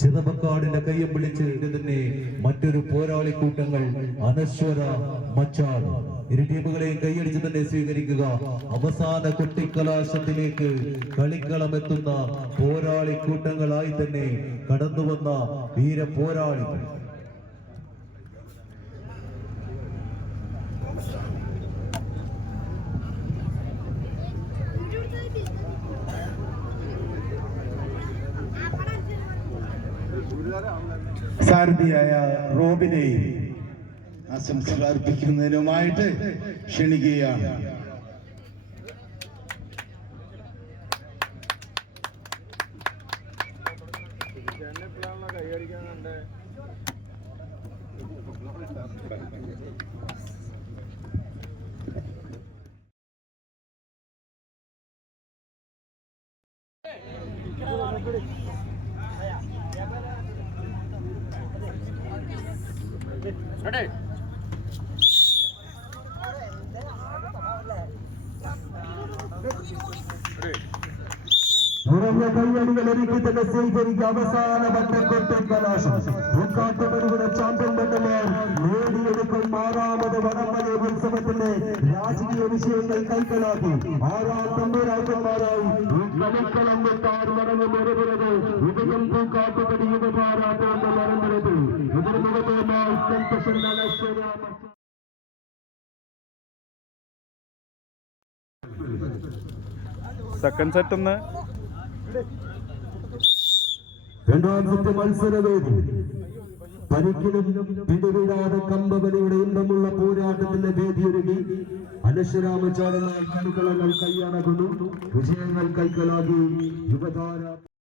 ചിതപ്പക്കാടിന്റെ കയ്യം പിടിച്ച് തന്നെ മറ്റൊരു പോരാളി കൂട്ടങ്ങൾ അനശ്വര മച്ചാൾ. ഇരു ടീമുകളെയും കൈയടിച്ച് തന്നെ സ്വീകരിക്കുക. അവസാന കുട്ടിക്കലാശത്തിലേക്ക് കളിക്കളം എത്തുന്ന പോരാളി കൂട്ടങ്ങളായി തന്നെ കടന്നു വന്ന വീര പോരാളികൾ. സാരഥിയായ റോബിനെയും ആശംസകൾ അർപ്പിക്കുന്നതിനുമായിട്ട് ക്ഷണിക്കുകയാണ്. നിറഞ്ഞ കൈയടികൾ ഒരുക്കി തന്നെ സ്വീകരിക്കുക അവസാന വട്ടക്കൊട്ടി കലാശം പൂക്കാട്ടുപരുവിടെ ചാമ്പ്യൻ ബന്ധമാർ നേടിയെടുക്കും ആറാമത് വടംവലയ ഉത്സവത്തിന്റെ രാജകീയ വിഷയങ്ങൾ കൈക്കലാക്കി ആറാം തമ്പുരാക്കന്മാരായി ഈ കളിക്കളം വിട്ടാർ മടങ്ങി മറുപുറത് ഉദയം പൂക്കാട്ടുപടി യുവഭാരാട്ടം മറന്നിരുന്നു എതിർമുഖത്തുമായി സെൻസഷൻ അനശ്വര സെക്കൻഡ് സെറ്റ് ഒന്ന്. രണ്ടാമത്തെ മത്സരവേദി. പരിക്കിലും പിടിവിടാതെ കമ്പവലിയുടെ ഇമ്പമുള്ള പോരാട്ടത്തിന്റെ വേദിയൊരുങ്ങി. അനശ്വരാമചാരനായ കളിക്കളങ്ങൾ കൈയടക്കുന്നു. വിജയങ്ങൾ കൈക്കലാകി യുവതാര